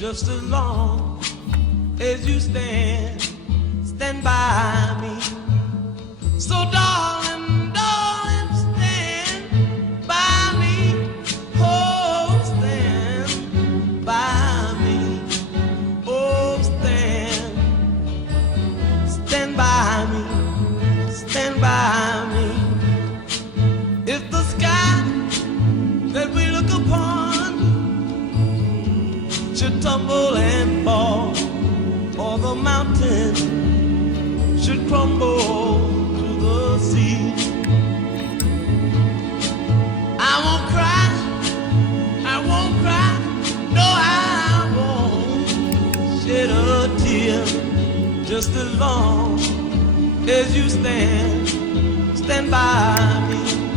just as long as you stand by me. So darling, darling, stand by me. Oh, stand by me. Oh, stand by me. Stand by me. If the sky that we look upon should tumble and fall, or the mountain should crumble to the sea, I won't cry, I won't cry, no, I won't shed a tear, just as long as you stand by me.